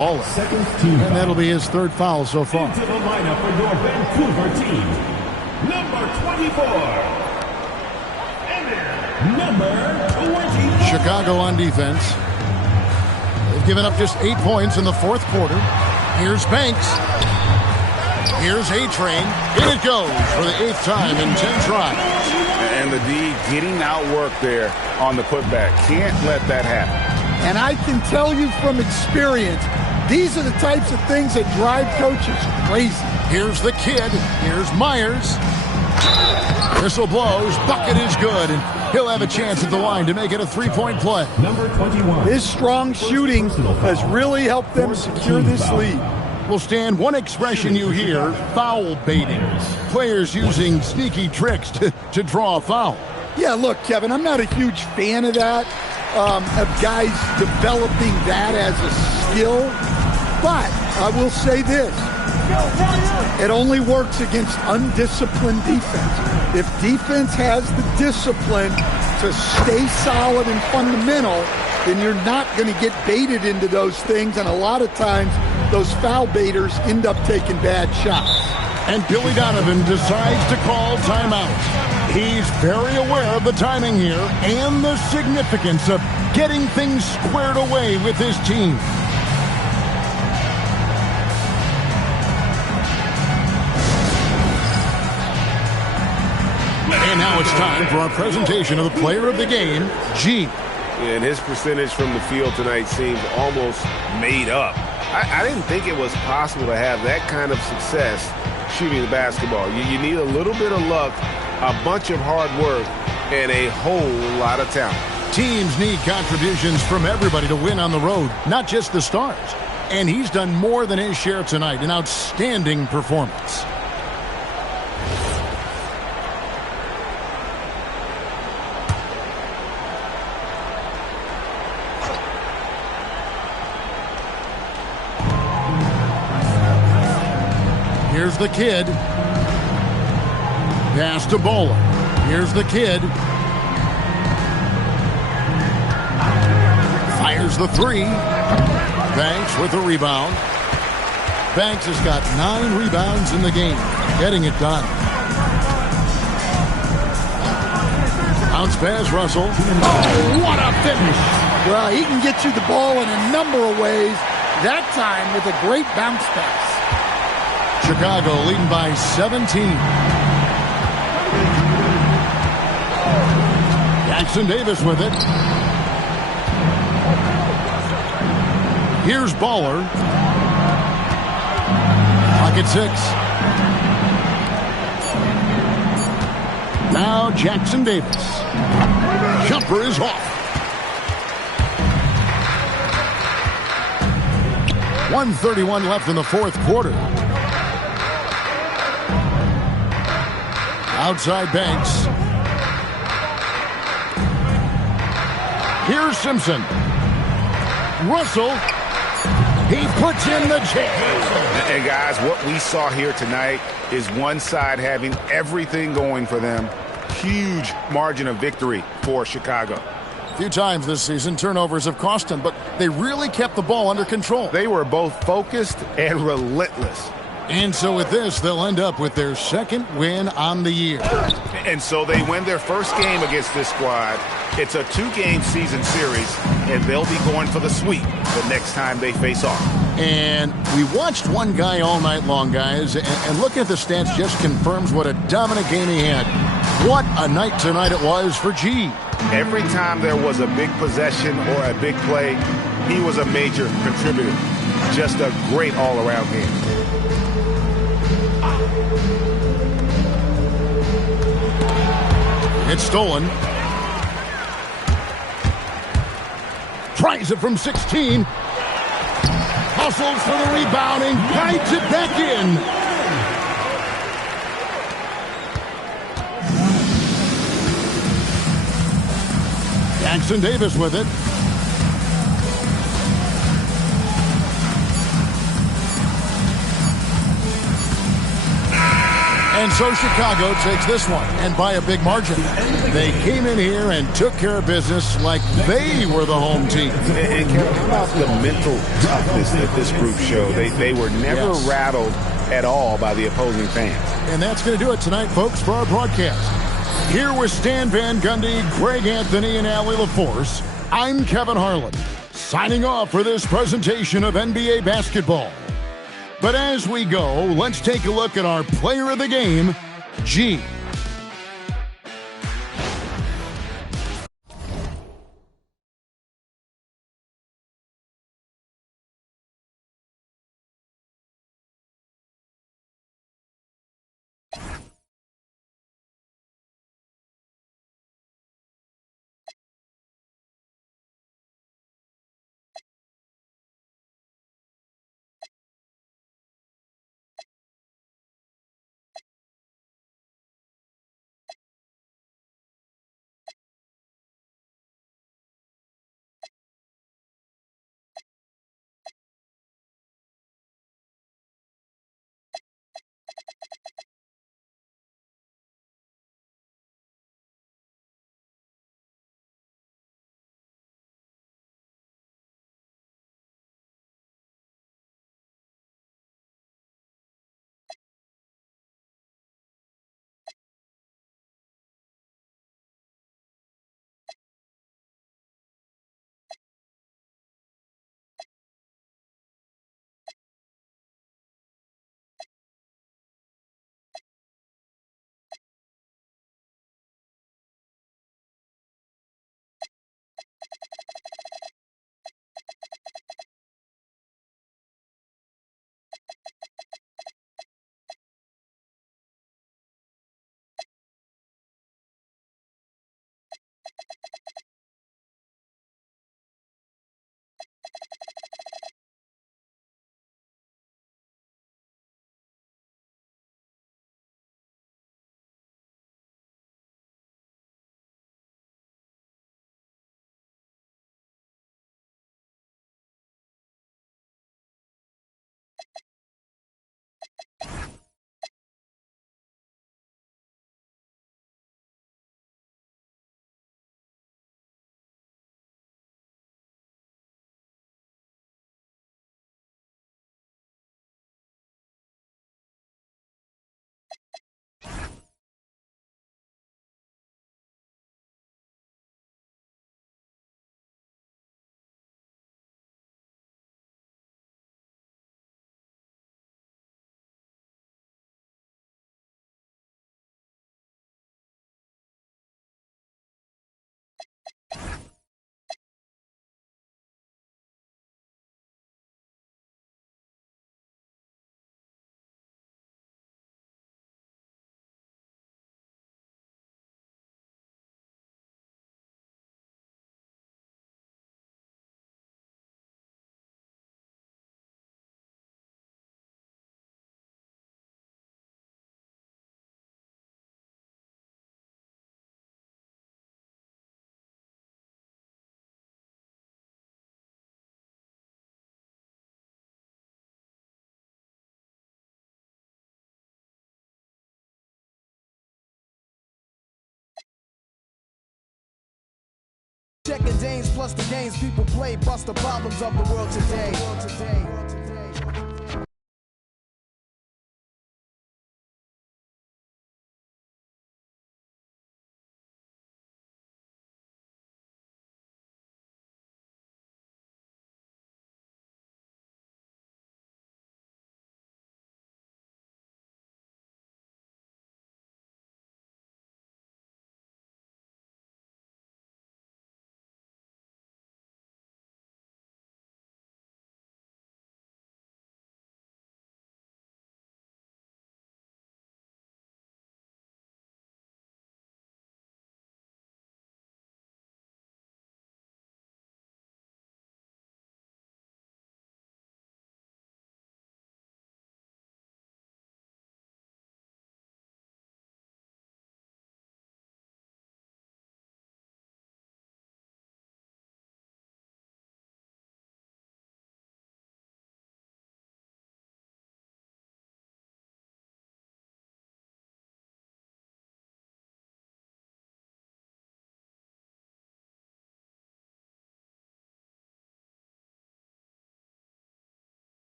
And that'll be his third foul so far. Into the lineup for your Vancouver team, number 24. And number 20. Chicago on defense. They've given up just 8 points in the fourth quarter. Here's Banks. Here's A-Train. In it goes for the 8th time in 10 tries. And the D getting outworked there on the putback. Can't let that happen. And I can tell you from experience, these are the types of things that drive coaches crazy. Here's the kid. Here's Myers. Whistle blows. Bucket is good. And he'll have a chance at the line to make it a 3-point play. Number 21. His strong shooting has really helped them secure this lead. Will stand one expression you hear, foul baiting. Players using sneaky tricks to draw a foul. Yeah, look, Kevin, I'm not a huge fan of that, of guys developing that as a skill. But I will say this, it only works against undisciplined defense. If defense has the discipline to stay solid and fundamental, then you're not going to get baited into those things, and a lot of times those foul baiters end up taking bad shots. And Billy Donovan decides to call timeout. He's very aware of the timing here and the significance of getting things squared away with his team. And now it's time for our presentation of the player of the game, G. And his percentage from the field tonight seems almost made up. I didn't think it was possible to have that kind of success shooting the basketball. You need a little bit of luck, a bunch of hard work, and a whole lot of talent. Teams need contributions from everybody to win on the road, not just the stars. And he's done more than his share tonight, an outstanding performance. Here's the kid. Pass to Bowler. Here's the kid. Fires the three. Banks with the rebound. Banks has got 9 rebounds in the game. Getting it done. Bounce pass, Russell. Oh, what a finish. Well, he can get you the ball in a number of ways. That time with a great bounce pass. Chicago leading by 17. Jackson Davis with it. Here's Baller. Clock at 6. Now Jackson Davis. Jumper is off. 1:31 left in the fourth quarter. Outside Banks. Here's Simpson. Russell. He puts in the jam. And guys, what we saw here tonight is one side having everything going for them. Huge margin of victory for Chicago. A few times this season, turnovers have cost them, but they really kept the ball under control. They were both focused and relentless. And so with this, they'll end up with their second win on the year. And so they win their first game against this squad. It's a 2-game season series, and they'll be going for the sweep the next time they face off. And we watched one guy all night long, guys, and looking at the stats just confirms what a dominant game he had. What a night tonight it was for G. Every time there was a big possession or a big play, he was a major contributor. Just a great all-around game. It's stolen. Tries it from 16. Hustles for the rebound and guides it back in. Jackson Davis with it. And And so Chicago takes this one, and by a big margin. They came in here and took care of business like they were the home team. And Kevin, how about the mental toughness that this group showed? They were never rattled at all by the opposing fans. And that's going to do it tonight, folks, for our broadcast. Here with Stan Van Gundy, Greg Anthony, and Allie LaForce, I'm Kevin Harlan, signing off for this presentation of NBA basketball. But as we go, let's take a look at our player of the game, G. Checking Danes plus the games people play, bust the problems of the world today.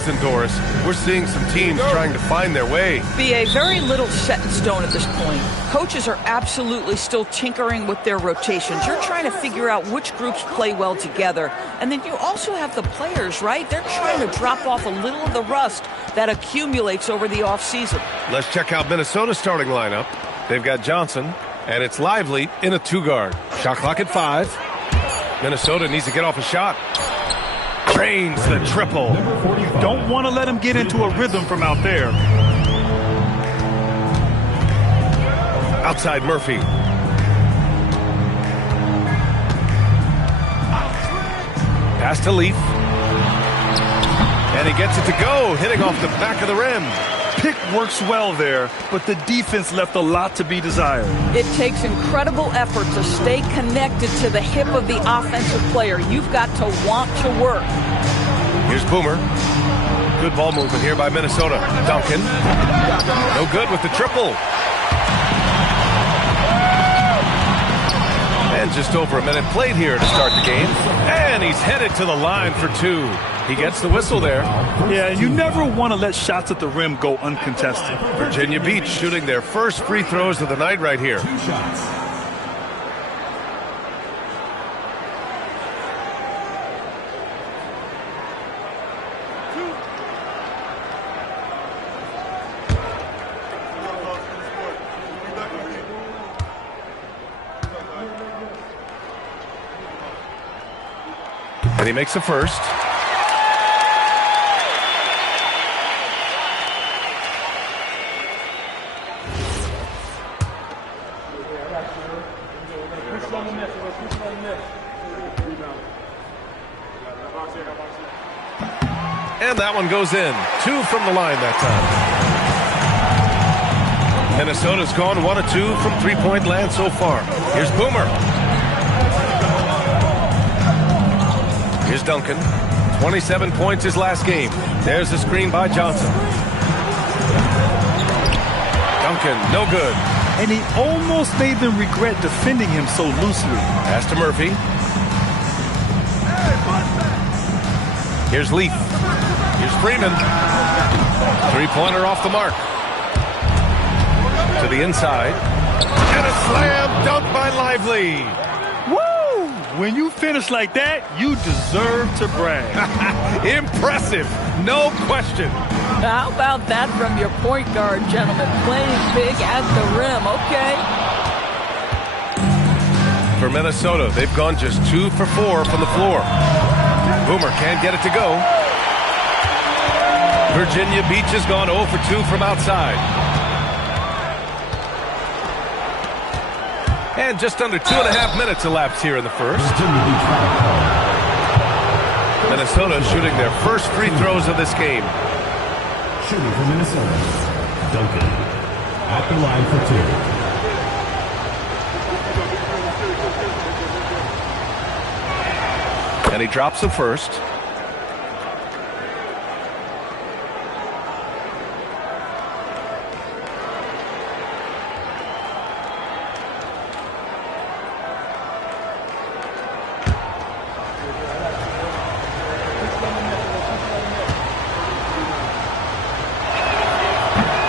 season, Doris, we're seeing some teams trying to find their way. BA, very little set in stone at this point. Coaches are absolutely still tinkering with their rotations. You're trying to figure out which groups play well together. And then you also have the players, right? They're trying to drop off a little of the rust that accumulates over the offseason. Let's check out Minnesota's starting lineup. They've got Johnson, and it's Lively in a 2-guard. Shot clock at 5. Minnesota needs to get off a shot. Drains the triple. Don't want to let him get into a rhythm from out there. Outside Murphy. Pass to Leaf. And he gets it to go, hitting off the back of the rim. Pick works well there, but the defense left a lot to be desired. It takes incredible effort to stay connected to the hip of the offensive player. You've got to want to work. Here's Boomer. Good ball movement here by Minnesota. Duncan. No good with the triple. And just over a minute played here to start the game. And he's headed to the line for 2. He gets the whistle there. Yeah, and you never want to let shots at the rim go uncontested. Virginia Beach shooting their first free throws of the night right here. 2 shots. And he makes the first. And that one goes in. 2 from the line that time. Minnesota's gone 1 of 2 from three-point land so far. Here's Boomer. Here's Duncan. 27 points his last game. There's the screen by Johnson. Duncan, no good. And he almost made them regret defending him so loosely. Pass to Murphy. Here's Leaf. Here's Freeman. Three-pointer off the mark. To the inside. And a slam dunk by Lively. Woo! When you finish like that, you deserve to brag. Impressive. No question. How about that from your point guard, gentlemen? Playing big at the rim, okay? For Minnesota, they've gone just 2 for 4 from the floor. Boomer can't get it to go. Virginia Beach has gone 0 for 2 from outside. And just under 2.5 minutes elapsed here in the first. Minnesota shooting their first free throws of this game. Shooting for Minnesota, Duncan. At the line for 2. And he drops the first.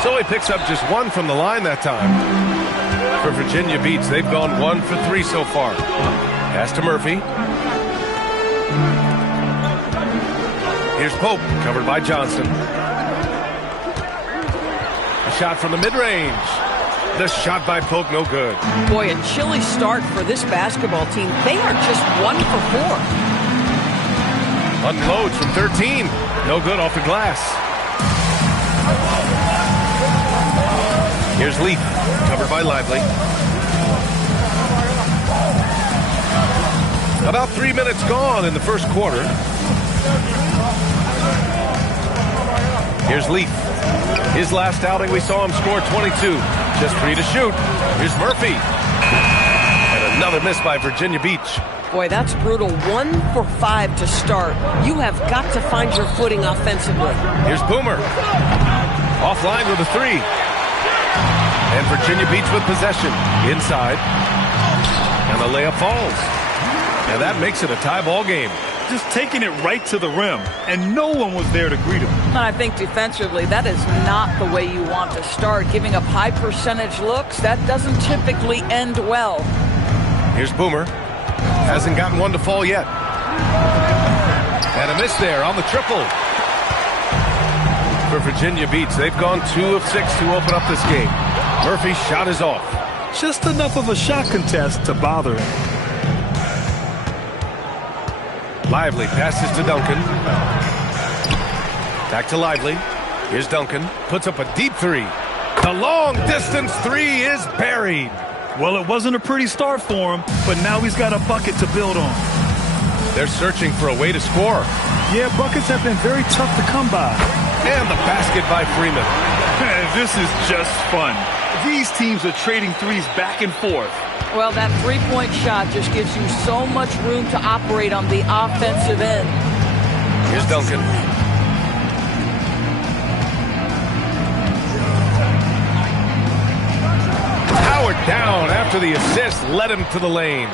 So he picks up just 1 from the line that time. For Virginia Beach, they've gone 1 for 3 so far. Pass to Murphy. Here's Pope, covered by Johnson. A shot from the mid-range. The shot by Pope, no good. Boy, a chilly start for this basketball team. They are just 1 for 4. Unloads from 13. No good off the glass. Here's Leaf, covered by Lively. About 3 minutes gone in the first quarter. Here's Leaf. His last outing, we saw him score 22. Just 3 to shoot. Here's Murphy. And another miss by Virginia Beach. Boy, that's brutal. 1 for 5 to start. You have got to find your footing offensively. Here's Boomer. Offline with a 3. And Virginia Beach with possession. Inside. And the layup falls. And that makes it a tie ball game. just taking it right to the rim, and no one was there to greet him. And I think defensively, that is not the way you want to start. Giving up high percentage looks, that doesn't typically end well. Here's Boomer. Hasn't gotten one to fall yet. And a miss there on the triple. For Virginia Beach, they've gone 2 of 6 to open up this game. Murphy's shot is off. Just enough of a shot contest to bother him. Lively passes to Duncan. Back to Lively. Here's Duncan. Puts up a deep three. The long distance three is buried. Well, it wasn't a pretty start for him, but now he's got a bucket to build on. They're searching for a way to score. Yeah, buckets have been very tough to come by. And the basket by Freeman. This is just fun. These teams are trading threes back and forth. Well, that three-point shot just gives you so much room to operate on the offensive end. Here's Duncan. Howard down after the assist led him to the lane.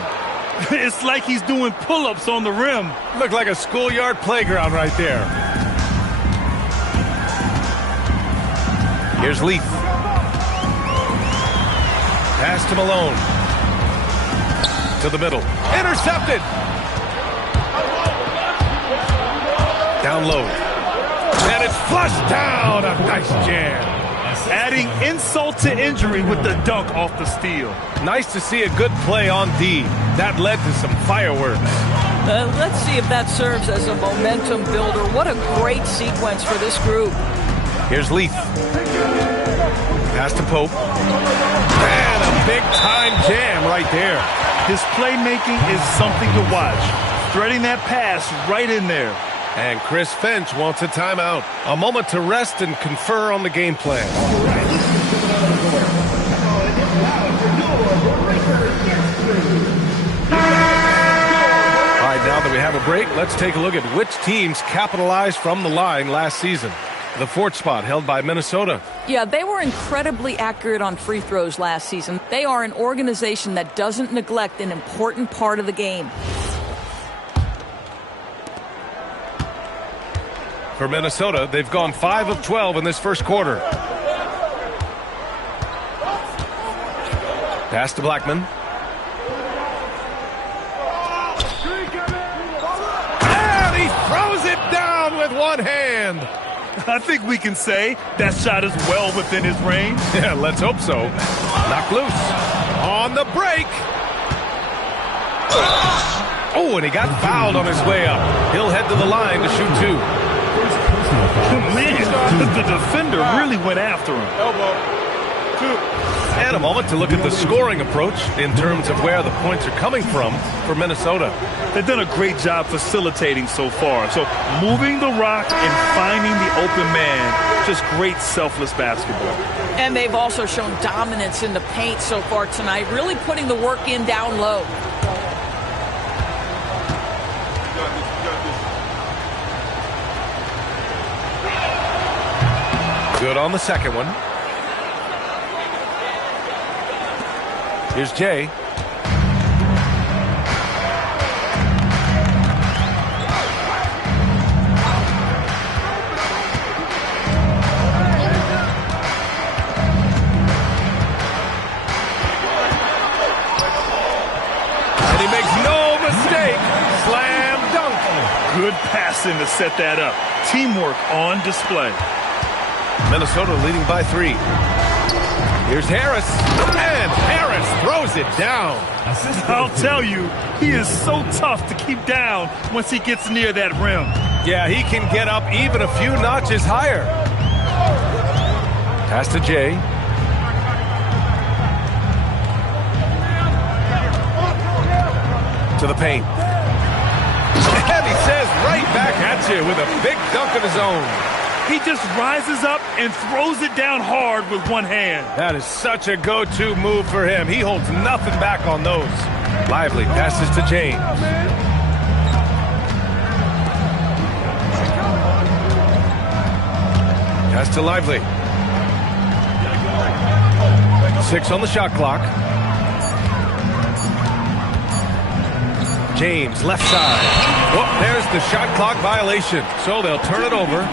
It's like he's doing pull-ups on the rim. Looked like a schoolyard playground right there. Here's Leaf. Pass to Malone. To the middle. Intercepted. Down low. And it's flushed down. A nice jam. Adding insult to injury with the dunk off the steal. Nice to see a good play on D. That led to some fireworks. Let's see if that serves as a momentum builder. What a great sequence for this group. Here's Leaf. Pass to Pope. And a big-time jam right there. His playmaking is something to watch. Threading that pass right in there. And Chris Finch wants a timeout. A moment to rest and confer on the game plan. All right, now that we have a break, let's take a look at which teams capitalized from the line last season. The 4th spot held by Minnesota. Yeah, they were incredibly accurate on free throws last season. They are an organization that doesn't neglect an important part of the game. For Minnesota, they've gone 5 of 12 in this first quarter. Pass to Blackman. And he throws it down with one hand. I think we can say that shot is well within his range. Yeah, let's hope so. Knocked loose. On the break. Oh, and he got fouled on his way up. He'll head to the line to shoot 2. Man, the defender really went after him. And a moment to look at the scoring approach in terms of where the points are coming from for Minnesota. They've done a great job facilitating so far. So moving the rock and finding the open man, just great selfless basketball. And they've also shown dominance in the paint so far tonight, really putting the work in down low. Good on the second one. Here's Jay. And he makes no mistake. Slam dunk. Good passing to set that up. Teamwork on display. Minnesota leading by 3. Here's Harris. And Harris throws it down. I'll tell you, he is so tough to keep down once he gets near that rim. Yeah, he can get up even a few notches higher. Pass to Jay. To the paint. And he says right back at you with a big dunk of his own. He just rises up and throws it down hard with one hand. That is such a go-to move for him. He holds nothing back on those. Lively passes to James. Pass to Lively. 6 on the shot clock. James, left side. Oh, there's the shot clock violation. So they'll turn it over.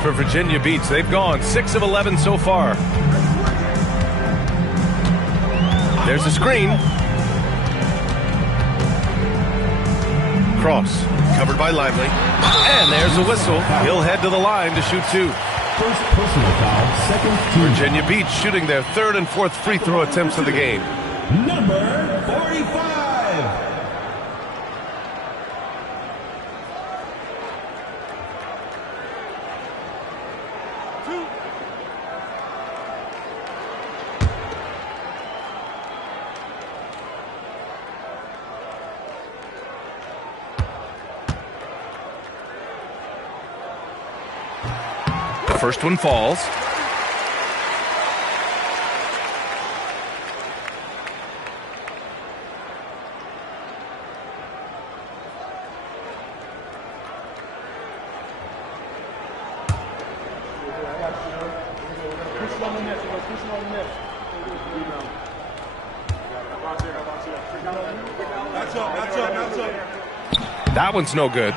For Virginia Beach, they've gone 6 of 11 so far. There's a screen. Cross, covered by Lively. And there's a whistle. He'll head to the line to shoot 2. First personal foul, second team. Virginia Beach shooting their 3rd and 4th free throw attempts of the game. Number 45. First one falls. That one's no good.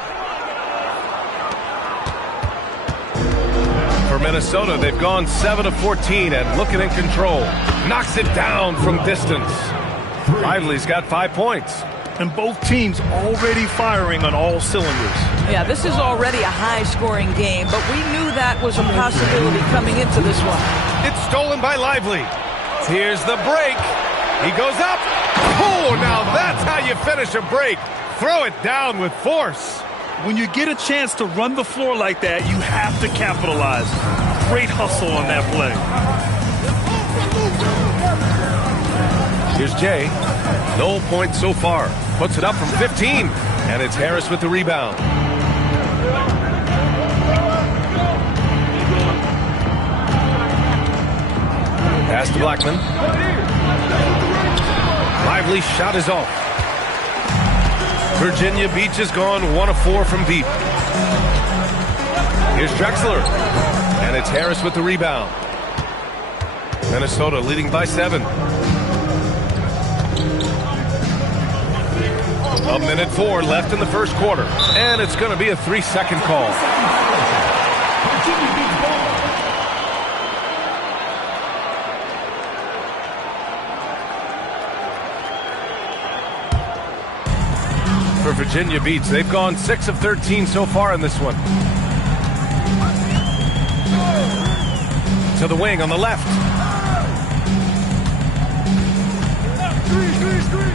For Minnesota, they've gone 7 of 14 and looking in control. Knocks it down from distance. Lively's got 5 points. And both teams already firing on all cylinders. Yeah, this is already a high-scoring game, but we knew that was a possibility coming into this one. It's stolen by Lively. Here's the break. He goes up. Oh, now that's how you finish a break. Throw it down with force. When you get a chance to run the floor like that, you have to capitalize. Great hustle on that play. Here's Jay. No points so far. Puts it up from 15. And it's Harris with the rebound. Pass to Blackman. Lively shot is off. Virginia Beach has gone 1 of 4 from deep. Here's Drexler. And it's Harris with the rebound. Minnesota leading by 7. 1:04 left in the first quarter. And it's going to be a 3-second call. For Virginia Beach, they've gone 6 of 13 so far in this one. To the wing on the left.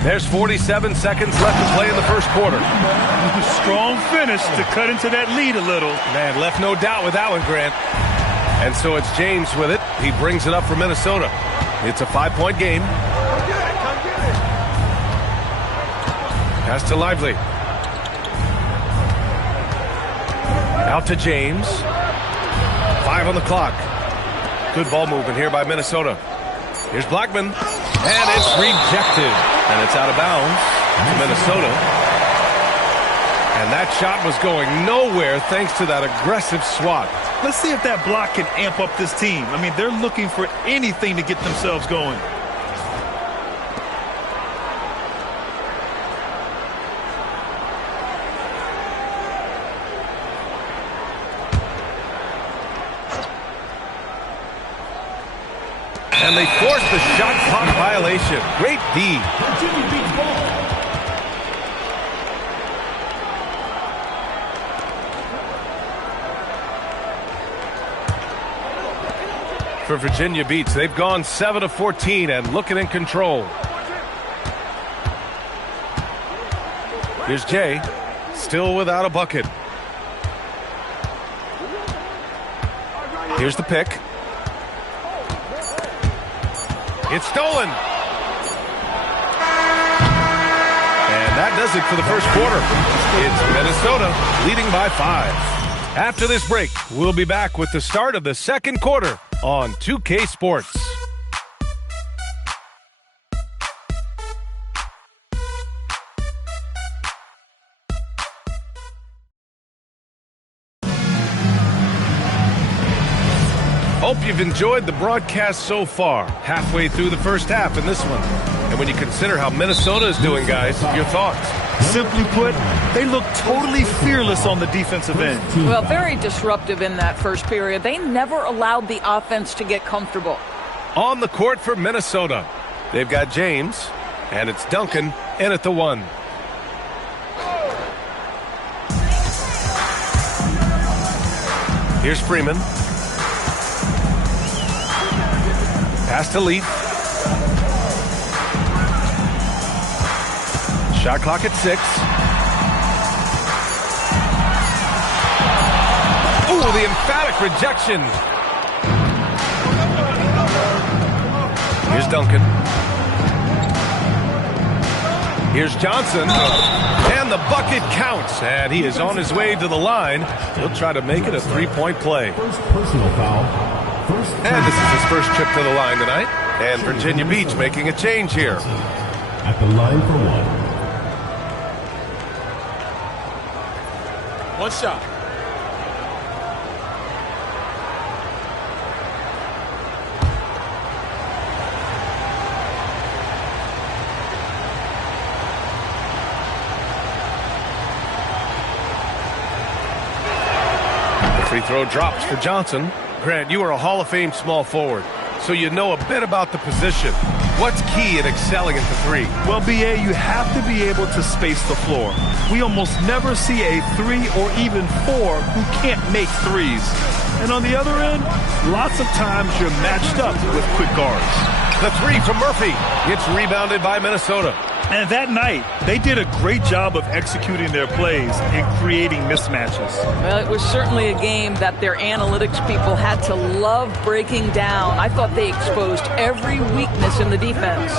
There's 47 seconds left to play in the first quarter. Strong finish to cut into that lead a little. Man, left no doubt with that one, Grant. And so it's James with it. He brings it up for Minnesota. It's a 5-point game. Pass to Lively. Out to James. 5 on the clock. Good ball movement here by Minnesota. Here's Blackman. And it's rejected. And it's out of bounds to Minnesota. And that shot was going nowhere thanks to that aggressive swat. Let's see if that block can amp up this team. I mean, they're looking for anything to get themselves going. And they forced the shot clock violation. Great D. For Virginia Beach, they've gone 7 of 14 and looking in control. Here's Jay, still without a bucket. Here's the pick. It's stolen. And that does it for the first quarter. It's Minnesota leading by 5. After this break, we'll be back with the start of the second quarter on 2K Sports. you've enjoyed the broadcast so far. Halfway through the first half in this one. And when you consider how Minnesota is doing, guys, your thoughts? Simply put, they look totally fearless on the defensive end. Well, very disruptive in that first period. They never allowed the offense to get comfortable. On the court for Minnesota, they've got James, and it's Duncan in at the 1. Here's Freeman. Pass to Leaf. Shot clock at 6. Ooh, the emphatic rejection. Here's Duncan. Here's Johnson. And the bucket counts. And he is on his way to the line. He'll try to make it a three-point play. First personal foul. And this is his first trip to the line tonight. And Virginia Beach making a change here. At the line for 1. One shot. The free throw drops for Johnson. Grant, you are a Hall of Fame small forward, so you know a bit about the position. What's key in excelling at the 3? Well, BA, you have to be able to space the floor. We almost never see a 3 or even 4 who can't make threes. And on the other end, lots of times you're matched up with quick guards. The 3 from Murphy. It's rebounded by Minnesota. And that night, they did a great job of executing their plays and creating mismatches. Well, it was certainly a game that their analytics people had to love breaking down. I thought they exposed every weakness in the defense.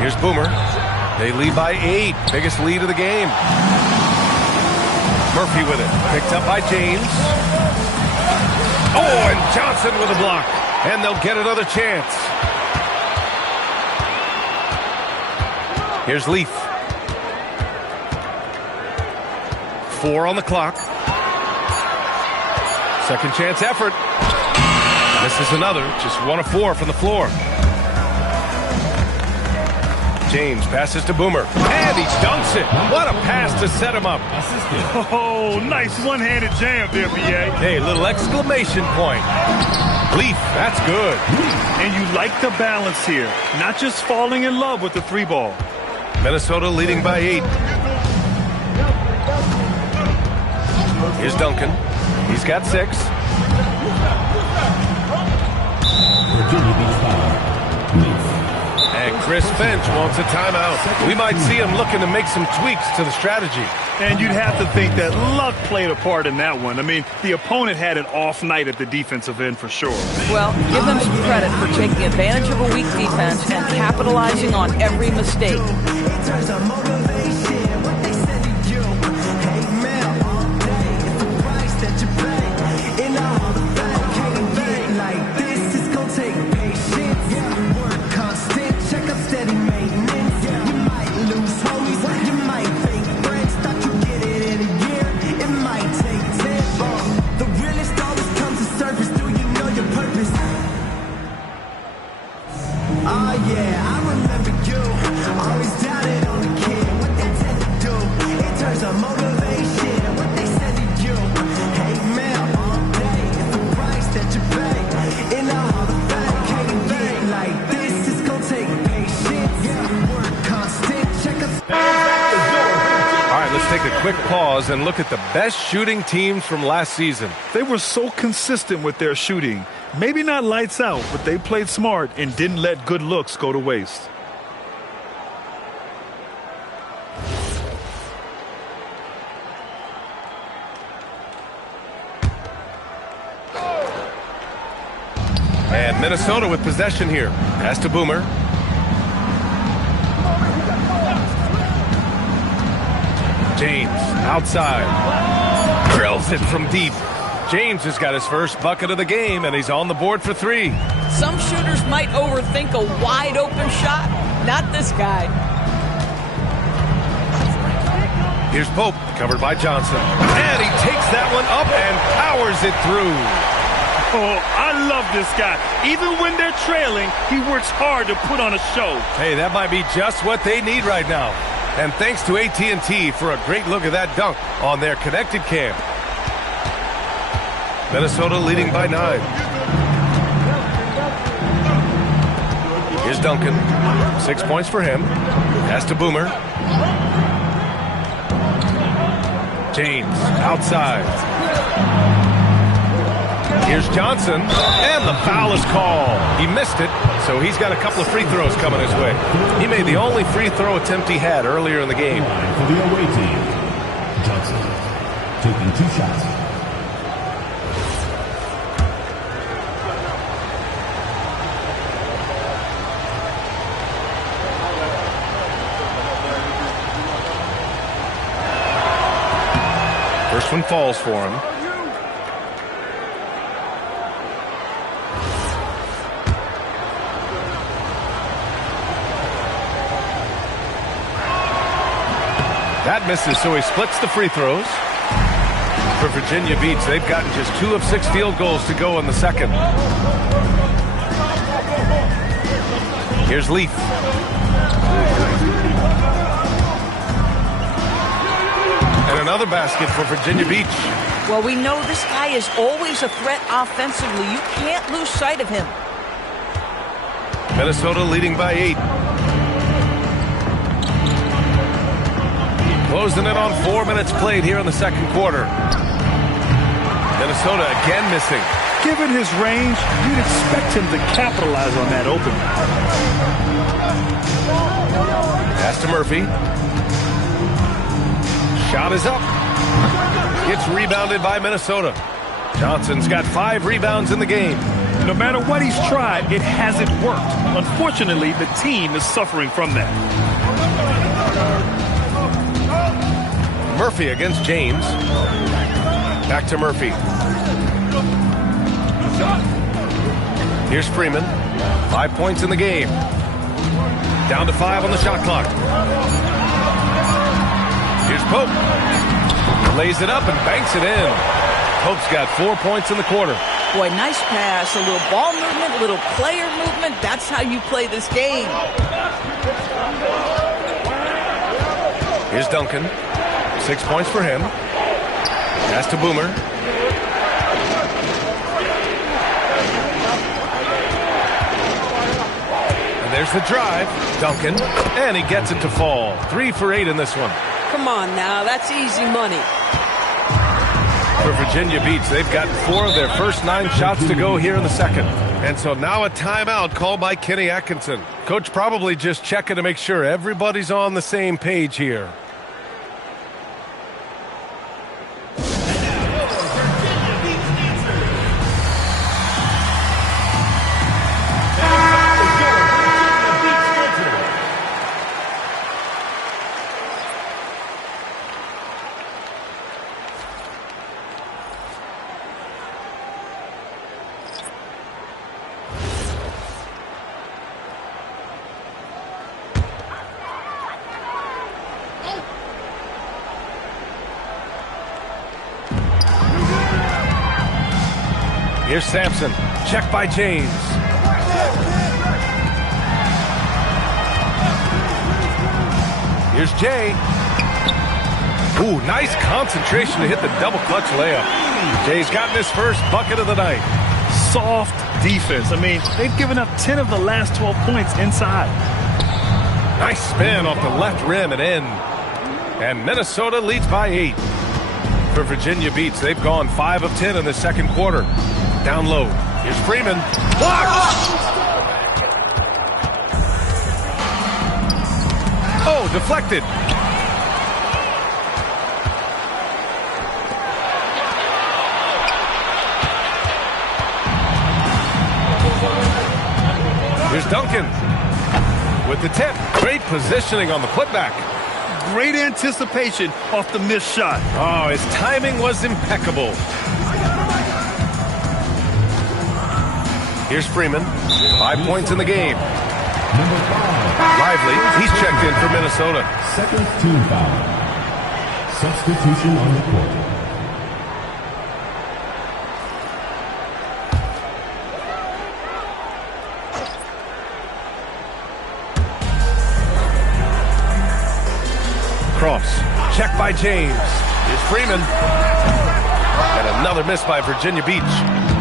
Here's Boomer. They lead by 8. Biggest lead of the game. Murphy with it. Picked up by James. Oh, and Johnson with a block. And they'll get another chance. Here's Leaf. 4 on the clock. Second chance effort. This is another. Just 1 of 4 from the floor. James passes to Boomer. And he dunks it. What a pass to set him up. Oh, nice one-handed jam there, BA. Hey, little exclamation point. Leaf, that's good. And you like the balance here. Not just falling in love with the 3 ball. Minnesota leading by 8. Here's Duncan. He's got 6. And Chris Finch wants a timeout. We might see him looking to make some tweaks to the strategy. And you'd have to think that luck played a part in that one. I mean, the opponent had an off night at the defensive end for sure. Well, give them some credit for taking advantage of a weak defense and capitalizing on every mistake. Take a quick pause and look at the best shooting teams from last season. They were so consistent with their shooting. Maybe not lights out, but they played smart and didn't let good looks go to waste. And Minnesota with possession here. Pass to Boomer. James outside. Drills it from deep. James has got his first bucket of the game, and he's on the board for 3. Some shooters might overthink a wide open shot. Not this guy. Here's Pope, covered by Johnson. And he takes that one up and powers it through. Oh, I love this guy. Even when they're trailing, he works hard to put on a show. Hey, that might be just what they need right now. And thanks to AT&T for a great look at that dunk on their connected cam. Minnesota leading by 9. Here's Duncan. 6 points for him. Pass to Boomer. James outside. Here's Johnson, and the foul is called. He missed it, so he's got a couple of free throws coming his way. He made the only free throw attempt he had earlier in the game. For the away team, Johnson taking 2 shots. First one falls for him. That misses, so he splits the free throws. For Virginia Beach, they've gotten just 2 of 6 field goals to go in the second. Here's Leaf. And another basket for Virginia Beach. Well, we know this guy is always a threat offensively. You can't lose sight of him. Minnesota leading by 8. Closing in on 4 minutes played here in the second quarter. Minnesota again missing. Given his range, you'd expect him to capitalize on that opening. Pass to Murphy. Shot is up. Gets rebounded by Minnesota. Johnson's got 5 rebounds in the game. No matter what he's tried, it hasn't worked. Unfortunately, the team is suffering from that. Murphy against James. Back to Murphy. Here's Freeman. 5 points in the game. Down to 5 on the shot clock. Here's Pope. Lays it up and banks it in. Pope's got 4 points in the quarter. Boy, nice pass. A little ball movement, a little player movement. That's how you play this game. Here's Duncan. 6 points for him. Pass to Boomer. And there's the drive. Duncan. And he gets it to fall. 3 for 8 in this one. Come on now, that's easy money. For Virginia Beach, they've gotten 4 of their first 9 shots to go here in the second. And so now a timeout called by Kenny Atkinson. Coach probably just checking to make sure everybody's on the same page here. Here's Sampson. Check by James. Here's Jay. Ooh, nice concentration to hit the double clutch layup. Jay's gotten his first bucket of the night. Soft defense. I mean, they've given up 10 of the last 12 points inside. Nice spin off the left rim and in. And Minnesota leads by 8. For Virginia Beach, they've gone 5 of 10 in the second quarter. Down low. Here's Freeman. Blocked! Oh, deflected. Here's Duncan with the tip. Great positioning on the putback. Great anticipation off the missed shot. Oh, his timing was impeccable. Here's Freeman. 5 points in the game. Lively. He's checked in for Minnesota. Second team foul. Substitution on the court. cross. Check by James. Here's Freeman. And another miss by Virginia Beach.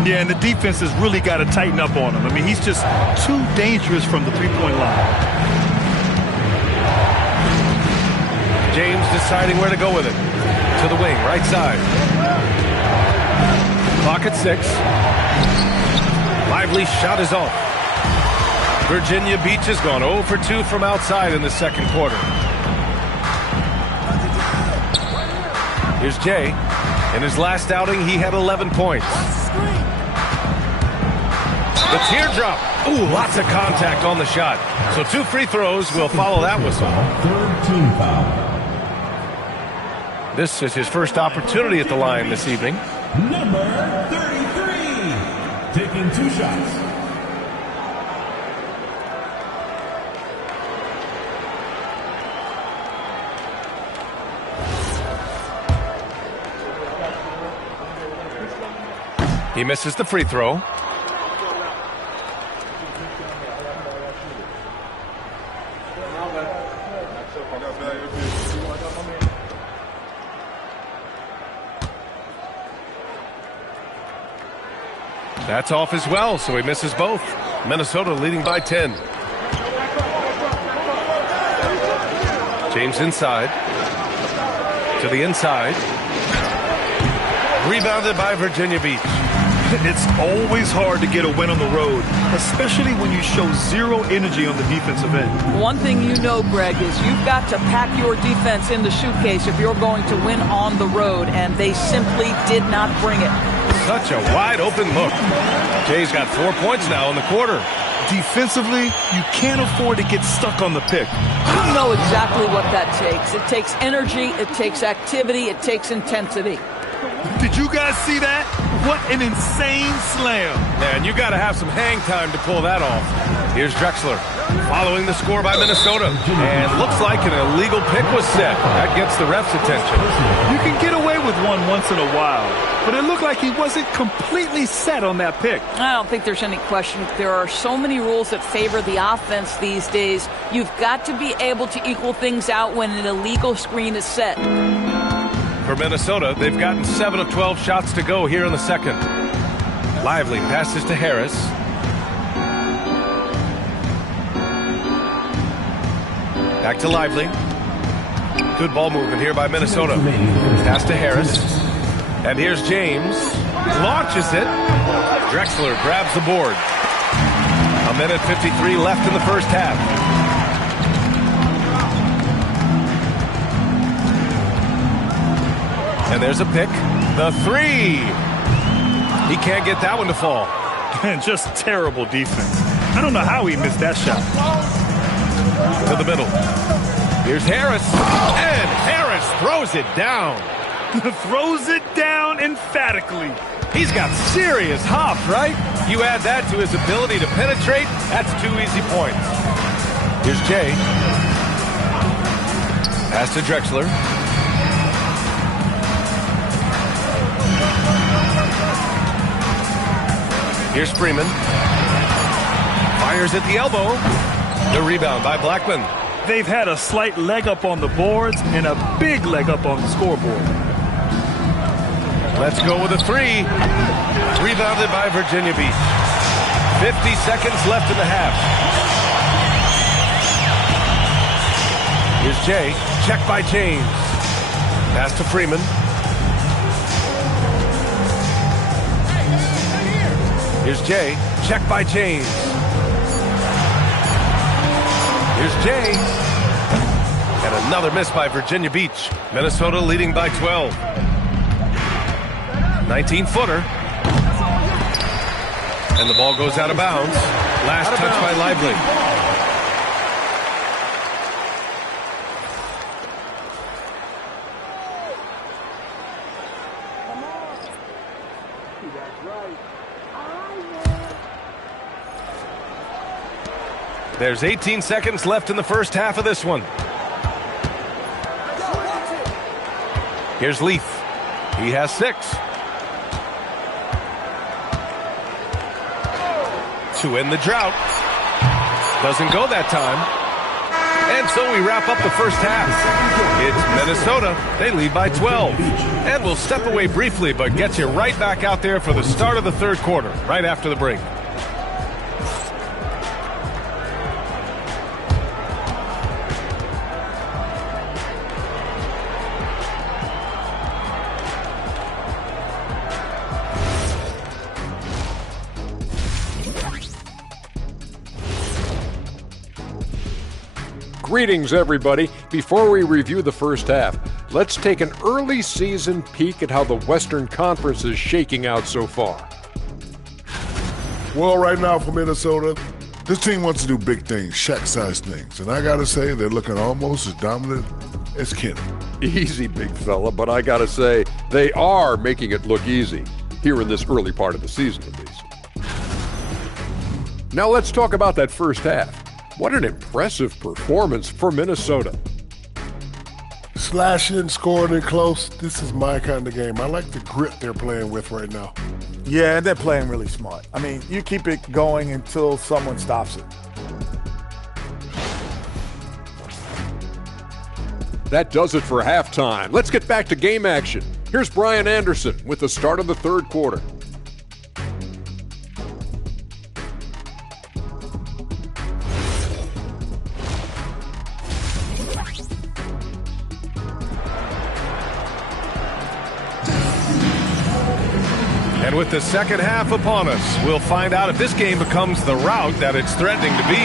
Yeah, and the defense has really got to tighten up on him. I mean, he's just too dangerous from the three-point line. James deciding where to go with it. To the wing, right side. Clock at 6. Lively shot is off. Virginia Beach has gone 0 for 2 from outside in the second quarter. Here's Jay. In his last outing, he had 11 points. The teardrop. Ooh, lots of contact on the shot. So 2 free throws will follow that whistle. Third team foul. This is his first opportunity at the line this evening. Number 33. Taking 2 shots. He misses the free throw. That's off as well, so he misses both. Minnesota leading by 10. James inside. To the inside. Rebounded by Virginia Beach. It's always hard to get a win on the road, especially when you show zero energy on the defensive end. One thing you know, Greg, is you've got to pack your defense in the suitcase if you're going to win on the road, and they simply did not bring it. Such a wide open look. Jay's got 4 points now in the quarter. Defensively, you can't afford to get stuck on the pick. You know exactly what that takes. It takes energy, it takes activity, it takes intensity. Did you guys see that? What an insane slam. Man, you got to have some hang time to pull that off. Here's Drexler following the score by Minnesota. And looks like an illegal pick was set. That gets the ref's attention. You can get away with one once in a while, but it looked like he wasn't completely set on that pick. I don't think there's any question. There are so many rules that favor the offense these days. You've got to be able to equal things out when an illegal screen is set. For Minnesota, they've gotten 7 of 12 shots to go here in the second. Lively passes to Harris. Back to Lively. Good ball movement here by Minnesota. Pass to Harris. And here's James. Launches it. Drexler grabs the board. 1:53 left in the first half. And there's a pick. The 3. He can't get that one to fall. Just terrible defense. I don't know how he missed that shot. To the middle. Here's Harris. And Harris throws it down. Throws it down emphatically. He's got serious hop, right? You add that to his ability to penetrate, that's 2 easy points. Here's Jay. Pass to Drexler. Here's Freeman. Fires at the elbow. The rebound by Blackman. They've had a slight leg up on the boards and a big leg up on the scoreboard. Let's go with a 3. Rebounded by Virginia Beach. 50 seconds left in the half. Here's Jay. Check by James. Pass to Freeman. Here's Jay. Check by James. Here's Jay. And another miss by Virginia Beach. Minnesota leading by 12. 19-footer. And the ball goes out of bounds. Last touch by Lively. There's 18 seconds left in the first half of this one. Here's Leaf. He has 6. To end the drought. Doesn't go that time. And so we wrap up the first half. It's Minnesota. They lead by 12. And we'll step away briefly, but get you right back out there for the start of the third quarter, right after the break. Greetings, everybody. Before we review the first half, let's take an early season peek at how the Western Conference is shaking out so far. Well, right now for Minnesota, this team wants to do big things, Shaq-sized things. And I got to say, they're looking almost as dominant as Kenny. Easy, big fella, but I got to say, they are making it look easy, here in this early part of the season at least. Now let's talk about that first half. What an impressive performance for Minnesota. Slashing, scoring it close, this is my kind of game. I like the grit they're playing with right now. Yeah, and they're playing really smart. I mean, you keep it going until someone stops it. That does it for halftime. Let's get back to game action. Here's Brian Anderson with the start of the third quarter. And with the second half upon us, we'll find out if this game becomes the rout that it's threatening to be.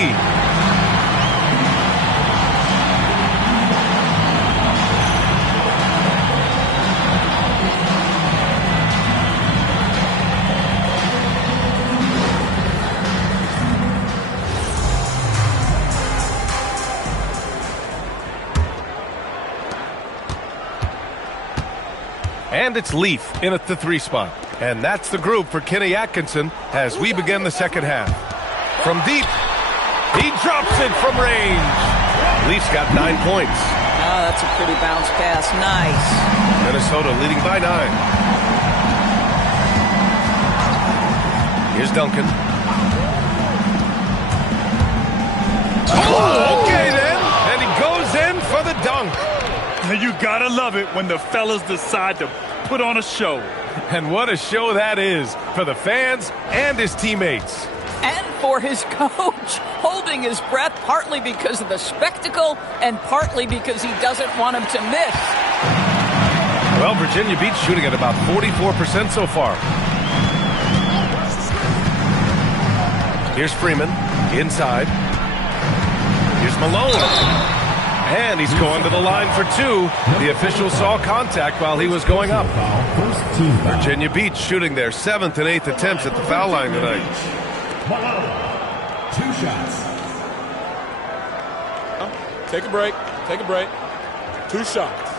And it's Leaf in at the 3 spot. And that's the group for Kenny Atkinson as we begin the second half. From deep, he drops it from range. Leafs got 9 points. Oh, that's a pretty bounce pass. Nice. Minnesota leading by 9. Here's Duncan. Oh, okay then. And he goes in for the dunk. And you gotta love it when the fellas decide to put on a show. And what a show that is for the fans and his teammates. And for his coach, holding his breath partly because of the spectacle and partly because he doesn't want him to miss. Well, Virginia Beach shooting at about 44% so far. Here's Freeman inside. Here's Malone. And he's going to the line for 2. The official saw contact while he was going up. Virginia Beach shooting their 7th and 8th attempts at the foul line tonight. 2 shots. Take a break. Take a break. 2 shots.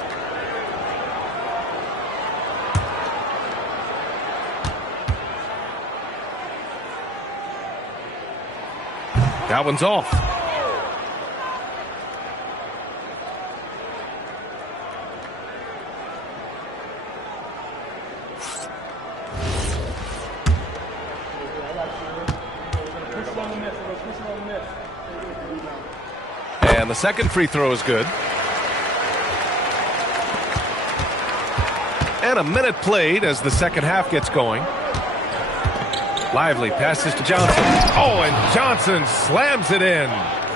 That one's off. And the second free throw is good. And a minute played as the second half gets going. Lively passes to Johnson. Oh, and Johnson slams it in.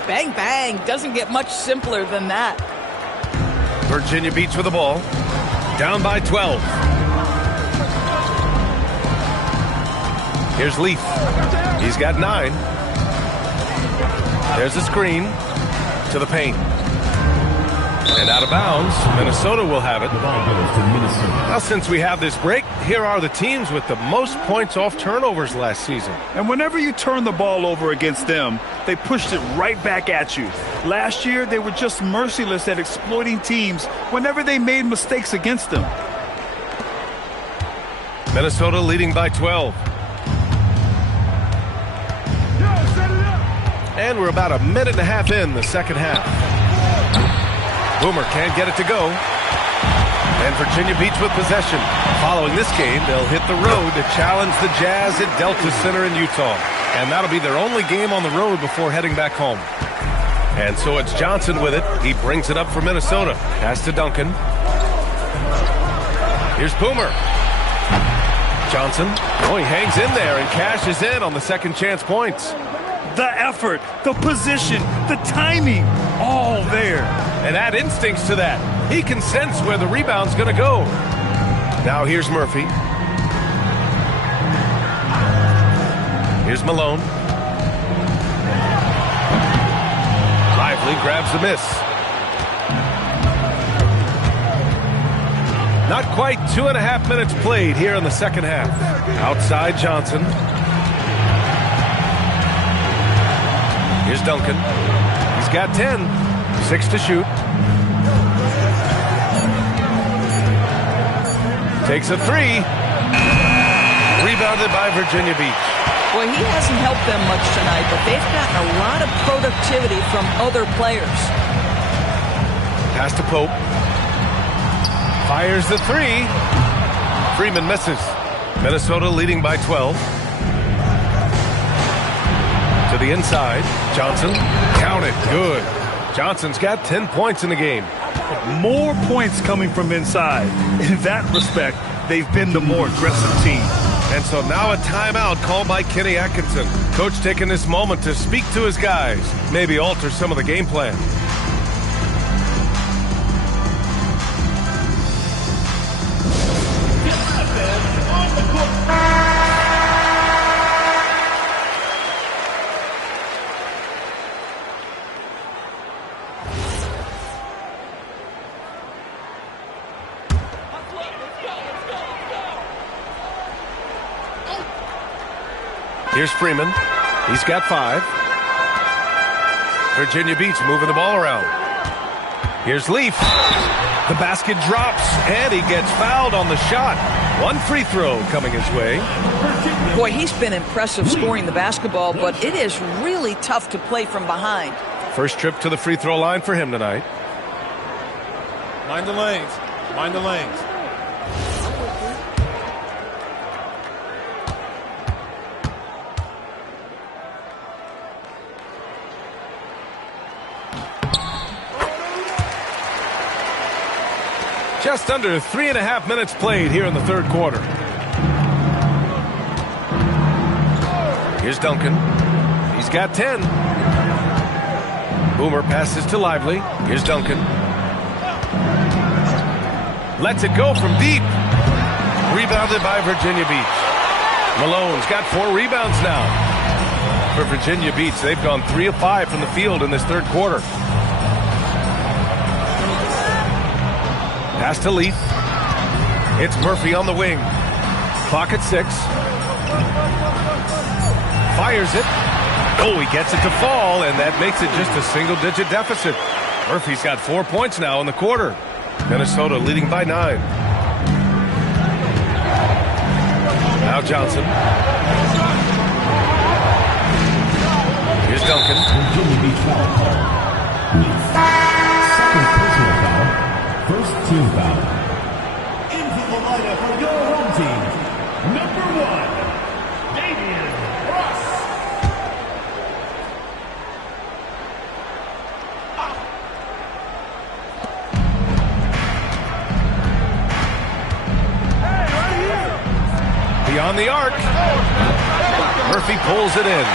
Bang, bang. Doesn't get much simpler than that. Virginia Beach with the ball. Down by 12. Here's Leaf. He's got 9. There's a screen to the paint. And out of bounds, Minnesota will have it. Now, since we have this break, here are the teams with the most points off turnovers last season. And whenever you turn the ball over against them, they pushed it right back at you. Last year, they were just merciless at exploiting teams whenever they made mistakes against them. Minnesota leading by 12. And we're about a minute and a half in the second half. Boomer can't get it to go. And Virginia Beach with possession. Following this game, they'll hit the road to challenge the Jazz at Delta Center in Utah. And that'll be their only game on the road before heading back home. And so it's Johnson with it. He brings it up for Minnesota. Pass to Duncan. Here's Boomer. Johnson. Oh, he hangs in there and cashes in on the second chance points. The effort, the position, the timing, all there. And add instincts to that. He can sense where the rebound's going to go. Now here's Murphy. Here's Malone. Lively grabs the miss. Not quite 2.5 minutes played here in the second half. Outside Johnson. Here's Duncan. He's got 10. 6 to shoot. Takes a 3. Rebounded by Virginia Beach. Well, he hasn't helped them much tonight, but they've gotten a lot of productivity from other players. Pass to Pope. Fires the 3. Freeman misses. Minnesota leading by 12. To the inside. Johnson. Count it. Good. Johnson's got 10 points in the game. More points coming from inside. In that respect, they've been the more aggressive team. And so now a timeout called by Kenny Atkinson. Coach taking this moment to speak to his guys. Maybe alter some of the game plan. Here's Freeman. He's got 5. Virginia Beach moving the ball around. Here's Leaf. The basket drops, and he gets fouled on the shot. One free throw coming his way. Boy, he's been impressive scoring the basketball, but it is really tough to play from behind. First trip to the free throw line for him tonight. Mind the lanes. Mind the lanes. Just under 3.5 minutes played here in the third quarter. Here's Duncan. He's got 10. Boomer passes to Lively. Here's Duncan. Lets it go from deep. Rebounded by Virginia Beach. Malone's got 4 rebounds now. For Virginia Beach, they've gone 3 of 5 from the field in this third quarter. Pass to Leaf. It's Murphy on the wing. Clock at 6. Fires it. Oh, he gets it to fall, and that makes it just a single-digit deficit. Murphy's got 4 points now in the quarter. Minnesota leading by 9. Now Johnson. Here's Duncan. Virginia Beach foul call. Second personal foul. First team foul. Into the lineup for your home team. Number 1, Damian Ross. Beyond the arc. Murphy pulls it in.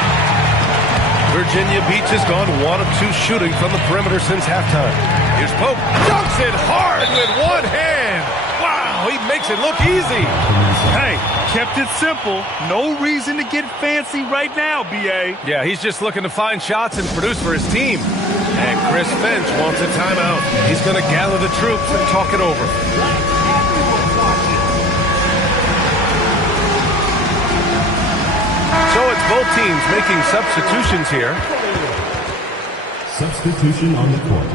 Virginia Beach has gone 1 of 2 shooting from the perimeter since halftime. Here's Pope. Dunks it hard with one hand. Wow, he makes it look easy. Hey, kept it simple. No reason to get fancy right now, B.A. Yeah, he's just looking to find shots and produce for his team. And Chris Finch wants a timeout. He's going to gather the troops and talk it over. So it's both teams making substitutions here. Substitution on the court.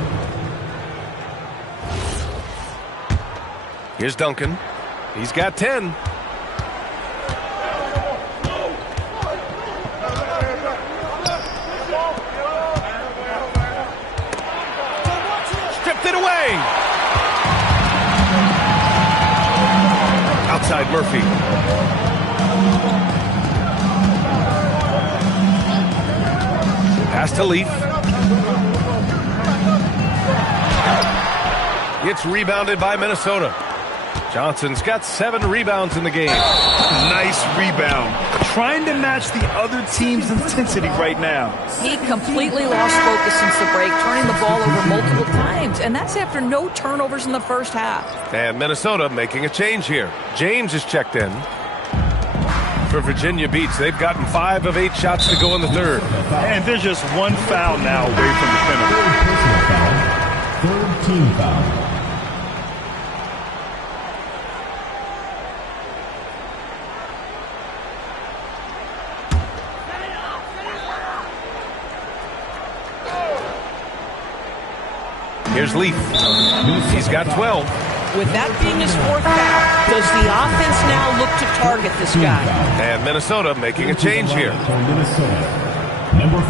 Here's Duncan. He's got 10. Stripped it away. Outside Murphy. Pass to Leaf. It's rebounded by Minnesota. Johnson's got 7 rebounds in the game. Nice rebound. Trying to match the other team's intensity right now. He completely lost focus since the break, turning the ball over multiple times, and that's after no turnovers in the first half. And Minnesota making a change here. James is checked in. For Virginia Beach, they've gotten 5 of 8 shots to go in the third. And there's just one foul now away from the penalty. Third team foul. Here's Leaf. He's got 12. With that being his 4th foul, does the offense now look to target this guy? And Minnesota making a change here. Minnesota. Number 5.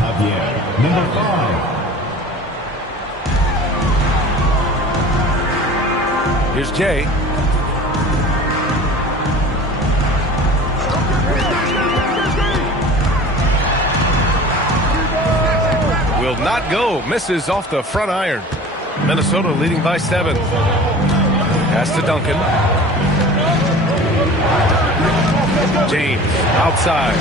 Javier. Number 5. Here's Jay. Will not go. Misses off the front iron. Minnesota leading by 7. Pass to Duncan. James outside.